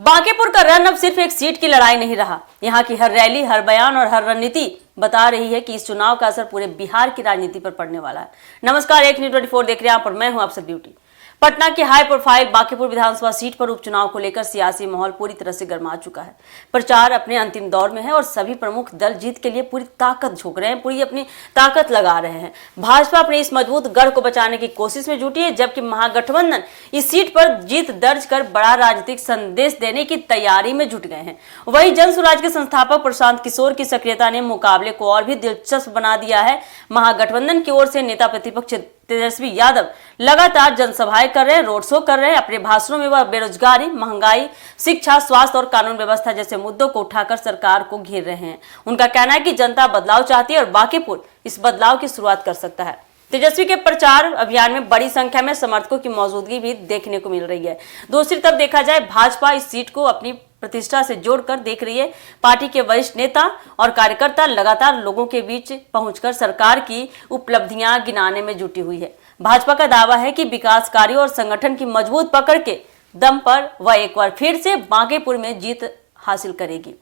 बांकीपुर का रण अब सिर्फ एक सीट की लड़ाई नहीं रहा। यहाँ की हर रैली, हर बयान और हर रणनीति बता रही है कि इस चुनाव का असर पूरे बिहार की राजनीति पर पड़ने वाला है। नमस्कार, एक न्यूज़ 24 देख रहे हैं आप और मैं हूं आपसे ब्यूटी। पटना की हाई प्रोफाइल बांकीपुर विधानसभा सीट पर उपचुनाव को लेकर सियासी माहौल पूरी तरह से गर्मा चुका है। प्रचार अपने अंतिम दौर में है और सभी प्रमुख दल जीत के लिए पूरी ताकत झोंक रहे हैं, पूरी अपनी ताकत लगा रहे हैं। भाजपा अपने इस मजबूत गढ़ को बचाने की कोशिश में जुटी है, जबकि महागठबंधन इस सीट पर जीत दर्ज कर बड़ा राजनीतिक संदेश देने की तैयारी में जुट गए हैं। वहीं जन स्वराज के संस्थापक प्रशांत किशोर की सक्रियता ने मुकाबले को और भी दिलचस्प बना दिया है। महागठबंधन की ओर से नेता प्रतिपक्ष तेजस्वी यादव लगातार जनसभाएं कर रहे हैं, रोड शो कर रहे हैं। अपने भाषणों में वह बेरोजगारी, महंगाई, शिक्षा, स्वास्थ्य और कानून व्यवस्था जैसे मुद्दों को उठाकर सरकार को घेर रहे हैं। उनका कहना है कि जनता बदलाव चाहती है और बांकीपुर इस बदलाव की शुरुआत कर सकता है। तेजस्वी के प्रचार अभियान में बड़ी संख्या में समर्थकों की मौजूदगी भी देखने को मिल रही है। दूसरी तरफ देखा जाए, भाजपा इस सीट को अपनी प्रतिष्ठा से जोड़कर देख रही है। पार्टी के वरिष्ठ नेता और कार्यकर्ता लगातार लोगों के बीच पहुंचकर सरकार की उपलब्धियां गिनाने में जुटी हुई है। भाजपा का दावा है कि विकास कार्यों और संगठन की मजबूत पकड़ के दम पर वह एक बार फिर से बांकीपुर में जीत हासिल करेगी।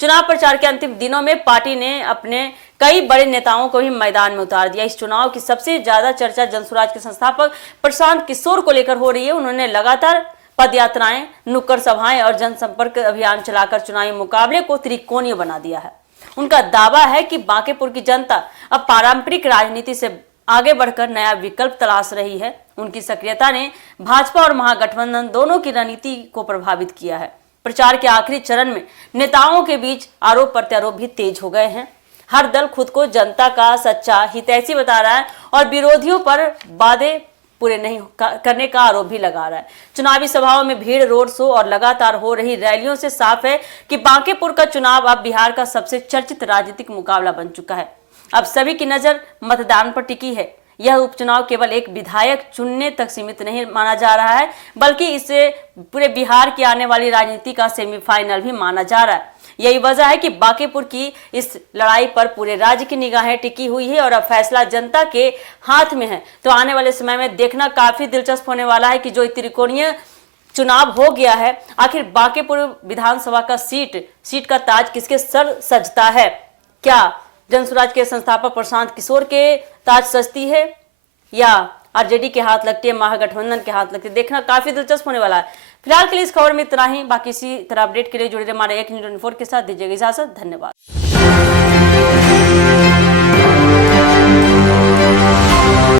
चुनाव प्रचार के अंतिम दिनों में पार्टी ने अपने कई बड़े नेताओं को भी मैदान में उतार दिया। इस चुनाव की सबसे ज्यादा चर्चा जनसुराज के संस्थापक प्रशांत किशोर को लेकर हो रही है। उन्होंने लगातार पदयात्राएं, नुक्कड़ सभाएं और जनसंपर्क अभियान चलाकर चुनावी मुकाबले को त्रिकोणीय बना दिया है। उनका दावा है कि बांकीपुर की जनता अब पारंपरिक राजनीति से आगे बढ़कर नया विकल्प तलाश रही है। उनकी सक्रियता ने भाजपा और महागठबंधन दोनों की रणनीति को प्रभावित किया है। प्रचार के आखिरी चरण में नेताओं के बीच आरोप प्रत्यारोप भी तेज हो गए हैं। हर दल खुद को जनता का सच्चा हितैषी बता रहा है और विरोधियों पर वादे पूरे नहीं करने का आरोप भी लगा रहा है। चुनावी सभाओं में भीड़, रोड शो और लगातार हो रही रैलियों से साफ है कि बांकीपुर का चुनाव अब बिहार का सबसे चर्चित राजनीतिक मुकाबला बन चुका है। अब सभी की नजर मतदान पर टिकी है। यह उपचुनाव केवल एक विधायक चुनने तक सीमित नहीं माना जा रहा है, बल्कि इसे पूरे बिहार की आने वाली राजनीति का सेमीफाइनल भी माना जा रहा है। यही वजह है कि बांकीपुर की इस लड़ाई पर पूरे राज्य की निगाहें टिकी हुई है और अब फैसला जनता के हाथ में है। तो आने वाले समय में देखना काफी दिलचस्प होने वाला है कि जो त्रिकोणीय चुनाव हो गया है, आखिर बांकीपुर विधानसभा का सीट का ताज किसके सर सजता है। क्या जनसुराज के संस्थापक प्रशांत किशोर के ताज सजती है या आरजेडी के हाथ लगती है, महागठबंधन के हाथ लगती है। देखना काफी दिलचस्प होने वाला है। फिलहाल के लिए इस खबर में इतना ही। बाकी इसी तरह अपडेट के लिए जुड़े रहे हमारे एक न्यूज़ 24 के साथ। दीजिएगा इजाजत। धन्यवाद।